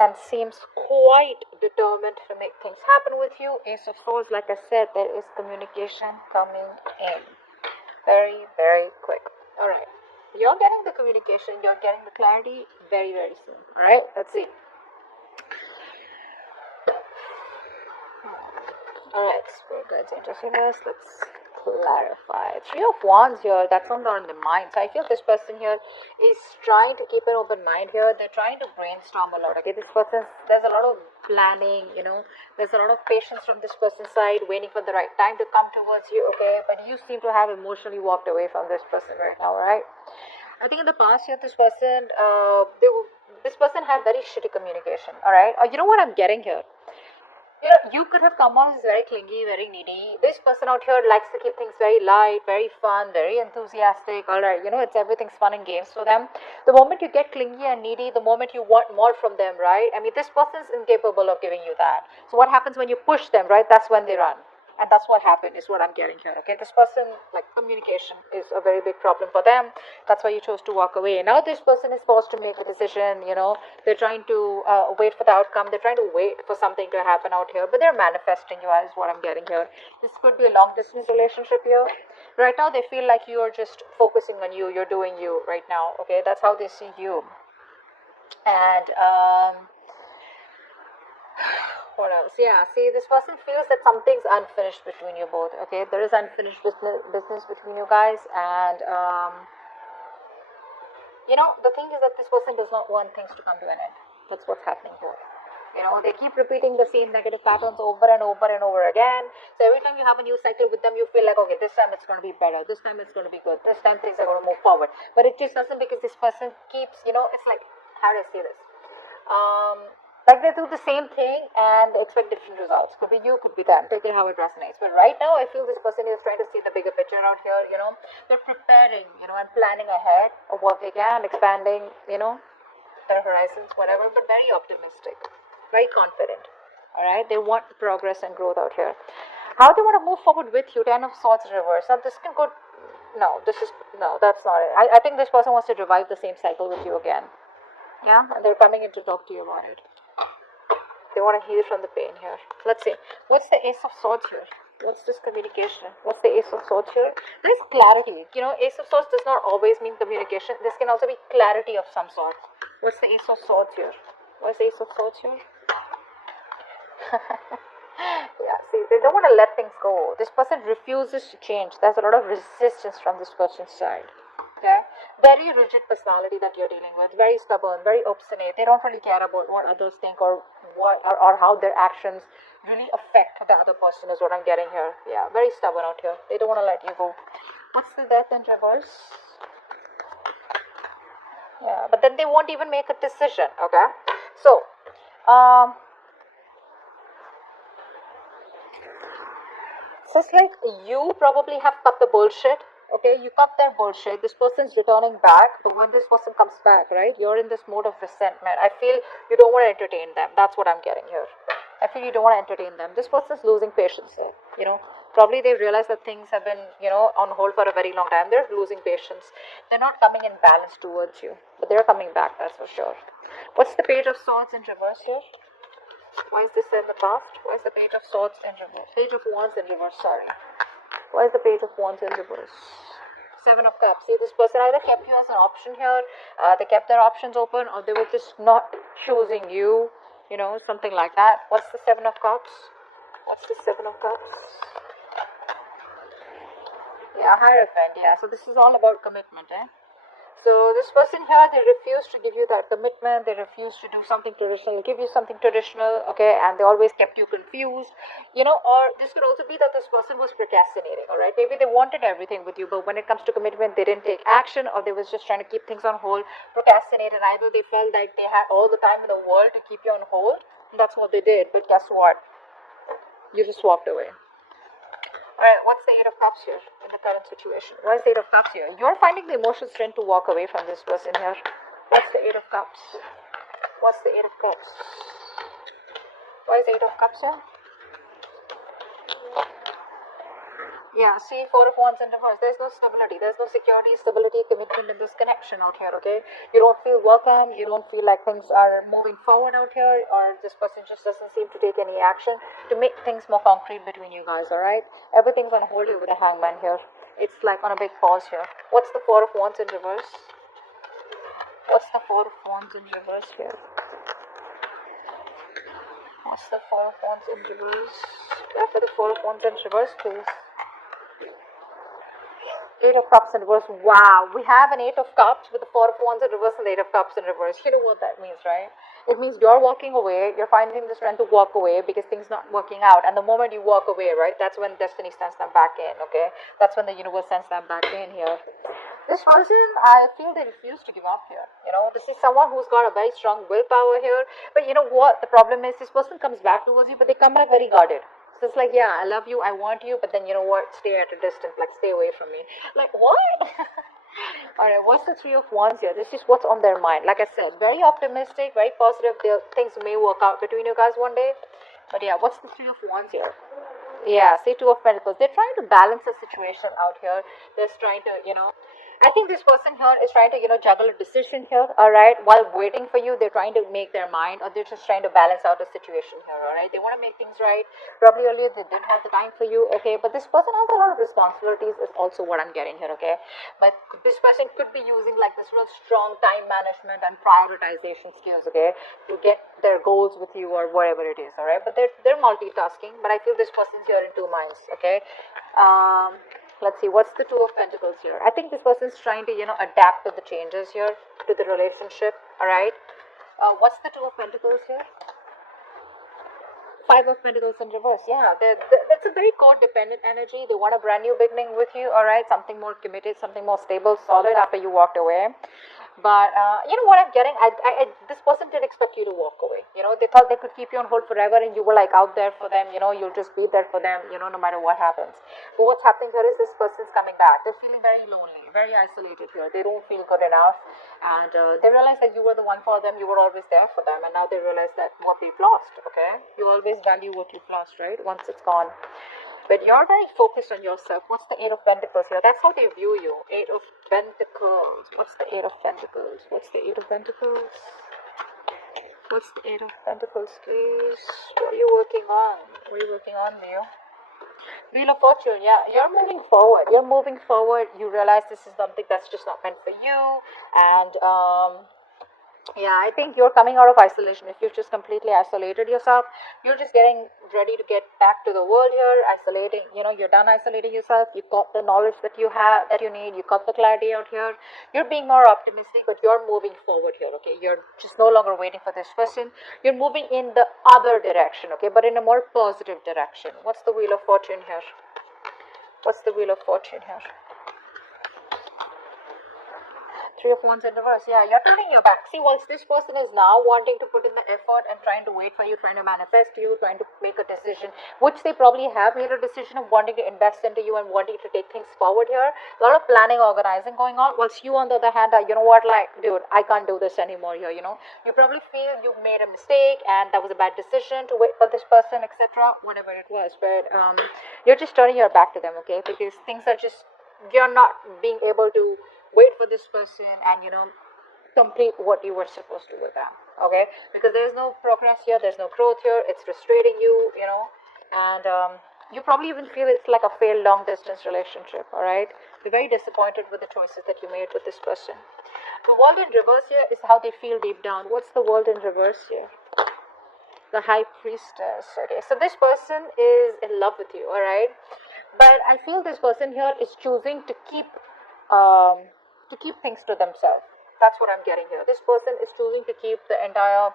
and seems quite determined to make things happen with you. Ace of Swords, like I said, there is communication coming in very, very quick. All right, you're getting the communication, you're getting the clarity very, very soon. All right, let's see. All right, spirit guides, interesting us. Let's clarify. Three of Wands here. That's on the mind. So I feel this person here is trying to keep an open mind here. They're trying to brainstorm a lot. Okay, this person, there's a lot of planning. There's a lot of patience from this person's side, waiting for the right time to come towards you. Okay, but you seem to have emotionally walked away from this person right now. Right? I think in the past year, this person, this person had very shitty communication. All right, you know what I'm getting here? You could have come out as very clingy, very needy. This person out here likes to keep things very light, very fun, very enthusiastic. All right, it's everything's fun and games for them. The moment you get clingy and needy, the moment you want more from them, right? I mean, this person's incapable of giving you that. So what happens when you push them, right? That's when they run. And that's what happened, is what I'm getting here. Okay, this person, like, communication is a very big problem for them. That's why you chose to walk away. Now this person is forced to make a decision. They're trying to wait for the outcome. They're trying to wait for something to happen out here, but they're manifesting you, is what I'm getting here. This could be a long distance relationship here. Right now they feel like you're just focusing on you, you're doing you right now. Okay, that's how they see you. And what else? Yeah, see, this person feels that something's unfinished between you both. Okay, there is unfinished business between you guys, and the thing is that this person does not want things to come to an end. That's what's happening here. They keep repeating the same negative patterns over and over and over again. So every time you have a new cycle with them, you feel like, okay, this time it's going to be better. This time it's going to be good. This time things are going to move forward. But it just doesn't, because this person keeps, it's like, how do I say this? Like, they do the same thing and they expect different results. Could be you, could be them. Take it how it resonates. But right now, I feel this person is trying to see the bigger picture out here. They're preparing, and planning ahead of what they can, expanding, their horizons, whatever, but very optimistic, very confident. All right, they want progress and growth out here. How they want to move forward with you? Ten of Swords reverse. Now this can go. No, that's not it. I think this person wants to revive the same cycle with you again. Yeah, and they're coming in to talk to you about it. They want to heal from the pain here. Let's see. What's the Ace of Swords here? What's this communication? What's the Ace of Swords here? There's clarity. Ace of Swords does not always mean communication. This can also be clarity of some sort. What's the Ace of Swords here? What's the Ace of Swords here? Yeah, see, they don't want to let things go. This person refuses to change. There's a lot of resistance from this person's side. Okay? Very rigid personality that you're dealing with. Very stubborn, very obstinate. They don't really care about what others think or how their actions really affect the other person, is what I'm getting here. Yeah, very stubborn out here. They don't want to let you go. What's the Death in reverse? Yeah, but then they won't even make a decision. Okay? So, so it's like you probably have cut the bullshit. Okay, you cut their bullshit. This person's returning back, but when this person comes back, right, you're in this mode of resentment. I feel you don't want to entertain them. That's what I'm getting here. I feel you don't want to entertain them. This person's losing patience there. Probably they've realized that things have been, on hold for a very long time. They're losing patience. They're not coming in balance towards you, but they're coming back, that's for sure. What's the Page of Swords in reverse here? Why is this in the past? Why is the Page of Swords in reverse? Page of Wands in reverse, sorry. Why is the Page of Wands in reverse? Seven of Cups. See, this person either kept you as an option here, they kept their options open, or they were just not choosing you, something like that. What's the Seven of Cups? What's the Seven of Cups? Yeah, Hierophant, yeah. So this is all about commitment, eh? So this person here, they refuse to give you that commitment. They refuse to do something traditional, give you something traditional, okay? And they always kept you confused, or this could also be that this person was procrastinating, all right? Maybe they wanted everything with you, but when it comes to commitment, they didn't take action, or they was just trying to keep things on hold, procrastinate, and either they felt like they had all the time in the world to keep you on hold, and that's what they did. But guess what? You just walked away. Alright, what's the Eight of Cups here in the current situation? Why is the Eight of Cups here? You're finding the emotional strength to walk away from this person here. What's the Eight of Cups? What's the Eight of Cups? Why is the Eight of Cups here? Yeah, see, Four of Wands in reverse. There's no stability. There's no security, stability, commitment in this connection out here, okay? You don't feel welcome. You don't feel like things are moving forward out here, or this person just doesn't seem to take any action to make things more concrete between you guys, alright? Everything's on hold here with the Hangman here. It's like on a big pause here. What's the Four of Wands in reverse? What's the Four of Wands in reverse here? What's the Four of Wands in reverse? Yeah, for the Four of Wands in reverse, please. Eight of Cups in reverse. Wow, we have an Eight of Cups with the Four of Wands in reverse and the Eight of Cups in reverse. You know what that means, right? It means you're walking away, you're finding the strength to walk away because things not working out. And the moment you walk away, right, that's when destiny sends them back in, okay? That's when the universe sends them back in here. This person, I feel they refuse to give up here. You know, this is someone who's got a very strong willpower here. But you know what? The problem is this person comes back towards you, but they come back very guarded. So it's like, yeah, I love you, I want you, but then you know what? Stay at a distance, like stay away from me. Like, what? Alright, what's the Three of Wands here? This is what's on their mind. Like I said, very optimistic, very positive. Things may work out between you guys one day. But yeah, what's the Three of Wands here? Yeah, say Two of Pentacles. They're trying to balance the situation out here. They're trying to, you know, I think this person here is trying to, you know, juggle a decision here, alright, while waiting for you. They're trying to make their mind, or they're just trying to balance out a situation here, alright. They want to make things right. Probably earlier they didn't have the time for you, okay, but this person has a lot of responsibilities is also what I'm getting here, okay. But this person could be using like this real strong time management and prioritization skills, okay, to get their goals with you or whatever it is, alright. But they're multitasking, but I feel this person's here in two minds, okay. Let's see, what's the Two of Pentacles here? I think this person's trying to, you know, adapt to the changes here, to the relationship, alright? What's the Two of Pentacles here? Five of Pentacles in reverse. Yeah, that's a very codependent energy. They want a brand new beginning with you, alright? Something more committed, something more stable, solid after you walked away. But you know what I'm getting? This person didn't expect you to walk away. You know, they thought they could keep you on hold forever, and you were like out there for them. You know, you'll just be there for them. You know, no matter what happens. But what's happening here is this person's coming back. They're feeling very lonely, very isolated here. They don't feel good enough, and they realize that you were the one for them. You were always there for them, and now they realize that what they've lost. Okay, you always value what you've lost, right? Once it's gone. But you're very focused on yourself. What's the Eight of Pentacles here? That's how they view you. Eight of Pentacles. What's the Eight of Pentacles? What's the Eight of Pentacles? What's the Eight of Pentacles, please? What are you working on? What are you working on, Leo? Wheel of Fortune, yeah. You're moving forward. You're moving forward. You realize this is something that's just not meant for you. And, yeah, I think you're coming out of isolation. If you've just completely isolated yourself, you're just getting ready to get back to the world here, isolating, you know, you're done isolating yourself. You got the knowledge that you have, that you need. You got the clarity out here. You're being more optimistic, but you're moving forward here, okay? You're just no longer waiting for this person. You're moving in the other direction, okay? But in a more positive direction. What's the Wheel of Fortune here? What's the Wheel of Fortune here? Three of Wands in reverse. Yeah, you're turning your back. See, once this person is now wanting to put in the effort and trying to wait for you, trying to manifest you, trying to make a decision, which they probably have made a decision of wanting to invest into you and wanting to take things forward here. A lot of planning, organizing going on. Whilst you, on the other hand, are, you know what, like, dude, I can't do this anymore here, you know. You probably feel you made a mistake and that was a bad decision to wait for this person, etc., whatever it was. But you're just turning your back to them, okay? Because things are just, you're not being able to wait for this person and, you know, complete what you were supposed to with them, okay? Because there's no progress here, there's no growth here, it's frustrating you, you know, and you probably even feel it's like a failed long distance relationship, alright? You're very disappointed with the choices that you made with this person. The World in reverse here is how they feel deep down. What's the World in reverse here? The High Priestess. Okay, so this person is in love with you, alright? But I feel this person here is choosing to keep things to themselves. That's what I'm getting here. This person is choosing to keep the entire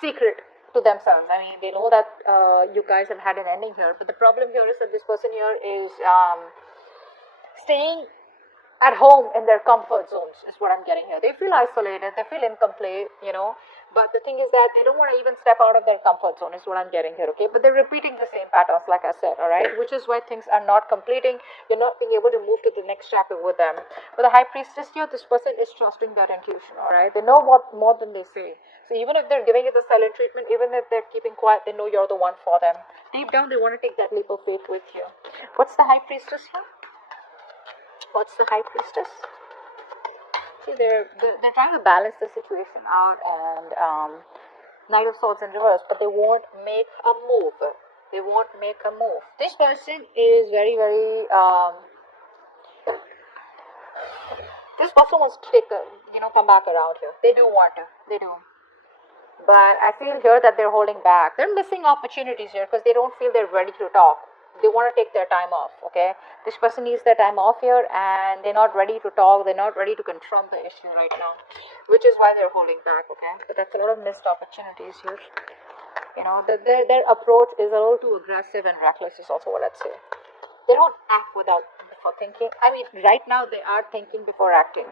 secret to themselves. I mean, they know that you guys have had an ending here, but the problem here is that this person here is staying at home in their comfort zones, is what I'm getting here. They feel isolated, they feel incomplete, you know, but the thing is that they don't want to even step out of their comfort zone, is what I'm getting here, okay? But they're repeating the same patterns, like I said, alright? Which is why things are not completing. You're not being able to move to the next chapter with them. But the High Priestess here, this person is trusting their intuition, alright? They know what more than they say. So even if they're giving you the silent treatment, even if they're keeping quiet, they know you're the one for them. Deep down, they want to take that leap of faith with you. What's the High Priestess here? What's the High Priestess? See, they're trying to balance the situation out, and Knight of Swords in reverse, but they won't make a move. They won't make a move. This person is very, very. This person wants to take a, come back around here. They do want to. They do. But I feel here that they're holding back. They're missing opportunities here because they don't feel they're ready to talk. They want to take their time off, okay? This person needs their time off here, and they're not ready to talk. They're not ready to confront the issue right now, which is why they're holding back, okay? But that's a lot of missed opportunities here. Their approach is a little too aggressive and reckless is also what I'd say. They don't act before thinking. I mean, right now they are thinking before acting.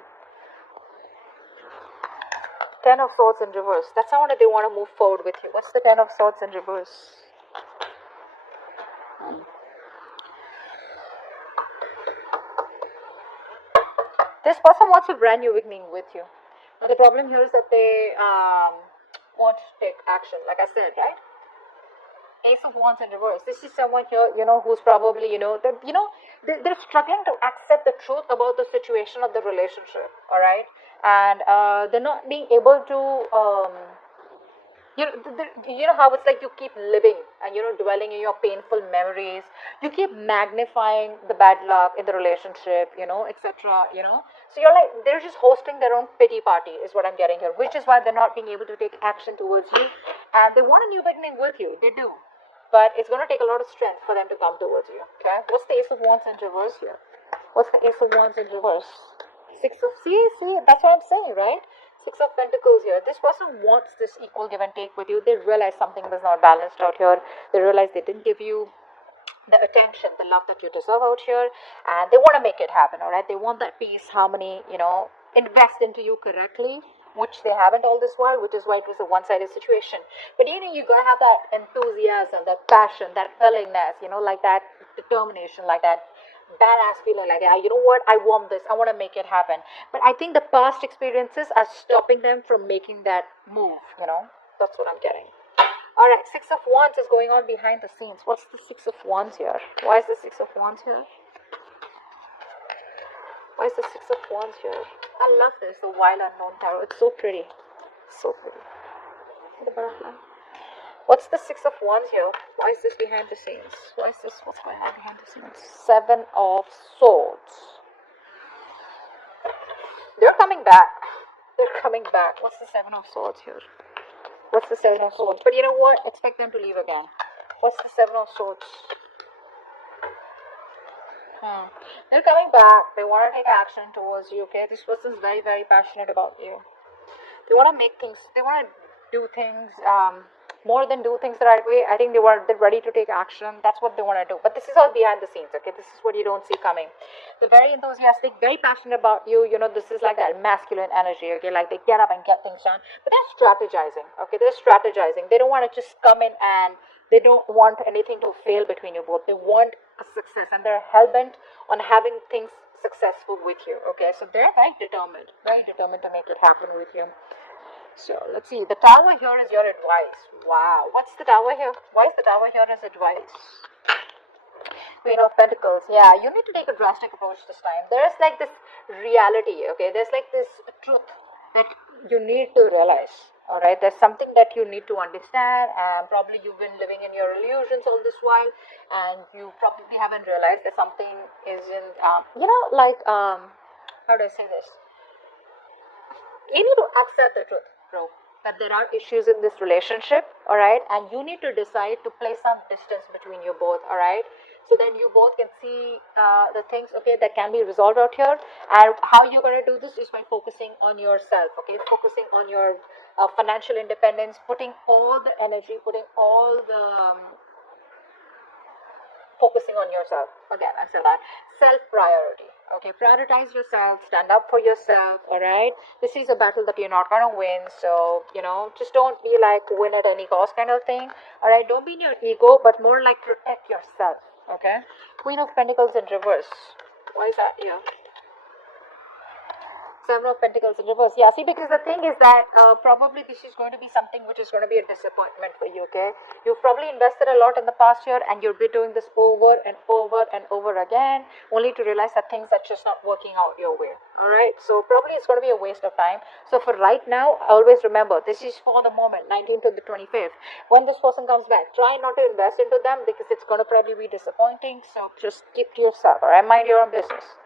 Ten of Swords in reverse. That's how they want to move forward with you. What's the Ten of Swords in reverse? This person wants a brand new beginning with you. Now the problem here is that they won't take action, like I said, right? Ace of Wands in reverse. This is someone here, who's probably, they're struggling to accept the truth about the situation of the relationship, all right? And they're not being able to, how it's like you keep living and, dwelling in your painful memories. You keep magnifying the bad luck in the relationship, etc., So you're like, they're just hosting their own pity party is what I'm getting here, which is why they're not being able to take action towards you. And they want a new beginning with you. They do. But it's going to take a lot of strength for them to come towards you. Okay? What's the Ace of Wands in reverse here? What's the Ace of Wands in reverse? See, that's what I'm saying, right? Six of Pentacles here. This person wants this equal give and take with you. They realize something was not balanced out here. They realize they didn't give you the attention, the love that you deserve out here, and they want to make it happen, all right? They want that peace, harmony, invest into you correctly, which they haven't all this while, which is why it was a one-sided situation. But you gotta have that enthusiasm, that passion, that willingness, like that determination, like that badass feeling, like, you know what, I want this, I want to make it happen. But I think the past experiences are stopping them from making that move, that's what I'm getting. Alright, Six of Wands is going on behind the scenes. What's the Six of Wands here? Why is the Six of Wands here? Why is the Six of Wands here? I love this, the Wild Unknown Tarot. It's so pretty. So pretty. The butterfly. What's the Six of Wands here? Why is this behind the scenes? What's going on behind the scenes? Seven of Swords. They're coming back. They're coming back. What's the Seven of Swords here? What's the Seven of Swords? But you know what? Expect them to leave again. What's the Seven of Swords? They're coming back. They want to take action towards you, okay? This person's very, very passionate about you. They want to make things, they want to do things, more than do things the right way. I think they're ready to take action. That's what they want to do. But this is all behind the scenes, okay? This is what you don't see coming. They're very enthusiastic, very passionate about you. This is like that masculine energy, okay? Like they get up and get things done. But they're strategizing, okay? They're strategizing. They don't want to just come in and they don't want anything to fail between you both. They want a success and they're hell-bent on having things successful with you, okay? So they're very determined to make it happen with you. So let's see. The Tower here is your advice. Wow. What's the Tower here? Why is the Tower here as advice? Queen of Pentacles. Yeah, you need to take a drastic approach this time. There's like this reality, okay? There's like this truth that you need to realize. Alright, there's something that you need to understand, and probably you've been living in your illusions all this while, and you probably haven't realized that something isn't, how do I say this? You need to accept the truth, bro, that there are issues in this relationship, alright, and you need to decide to place some distance between you both, alright? So then you both can see the things, okay, that can be resolved out here. And how you're going to do this is by focusing on yourself, okay, focusing on your financial independence, putting all the energy, focusing on yourself. Again, I said that. Self-priority, okay, prioritize yourself, stand up for yourself, alright? This is a battle that you're not going to win, so, just don't be like win at any cost kind of thing, alright? Don't be in your ego, but more like protect yourself. Okay, Queen of Pentacles in reverse. Why is that here? Seven of Pentacles in reverse. Yeah, see, because the thing is that probably this is going to be something which is going to be a disappointment for you, okay? You've probably invested a lot in the past year and you'll be doing this over and over and over again, only to realize that things are just not working out your way, alright? So probably it's going to be a waste of time. So for right now, always remember, this is for the moment, 19th to the 25th. When this person comes back, try not to invest into them because it's going to probably be disappointing. So just keep to yourself, alright? Mind your own business.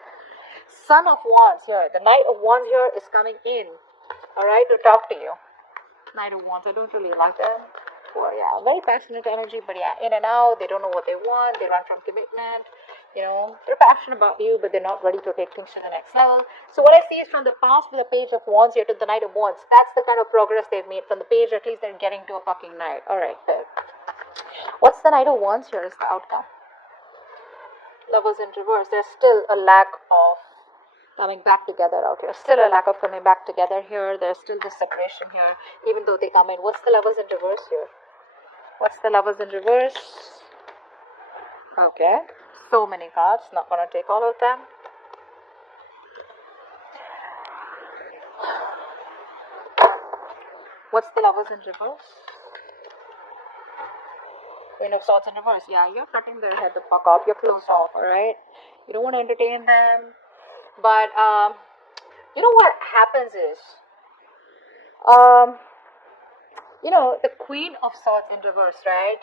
Son of Wands here. The Knight of Wands here is coming in, alright, to talk to you. Knight of Wands, I don't really like them. Well, yeah, very passionate energy, but yeah, in and out, they don't know what they want, they run from commitment, you know, they're passionate about you, but they're not ready to take things to the next level. So what I see is from the past with the Page of Wands here to the Knight of Wands, that's the kind of progress they've made. From the page, at least they're getting to a fucking knight. Alright, good. What's the Knight of Wands here is the outcome? Lovers in reverse. There's still a lack of coming back together out here. Still a lack of coming back together here. There's still this separation here, even though they come in. What's the Lovers in reverse here? What's the Lovers in reverse? Okay. So many cards. Not gonna take all of them. What's the Lovers in reverse? Queen of Swords in reverse. Yeah, you're cutting their head the fuck off. You're closed off, alright? You don't want to entertain them. But, you know what happens is, you know, the Queen of Swords in reverse, right?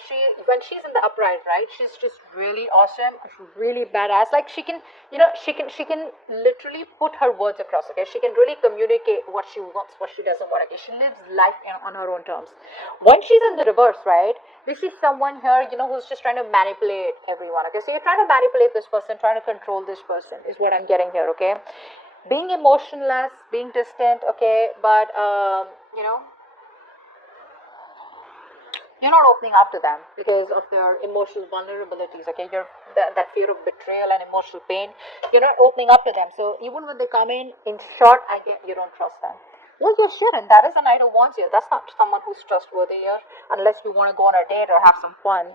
When she's in the upright, right, she's just really awesome, really badass. Like she can, you know, she can literally put her words across, okay? She can really communicate what she wants, what she doesn't want, okay? She lives life on her own terms. When she's in the reverse, right, this is someone here, you know, who's just trying to manipulate everyone, okay? So you're trying to manipulate this person, trying to control this person is what I'm getting here, okay? Being emotionless, being distant, okay? But, you know, you're not opening up to them because of their emotional vulnerabilities, okay? That fear of betrayal and emotional pain, you're not opening up to them. So even when they come in short, I get you don't trust them. Well, you shouldn't. That is a Knight of Wands here. That's not someone who's trustworthy here, unless you want to go on a date or have some fun.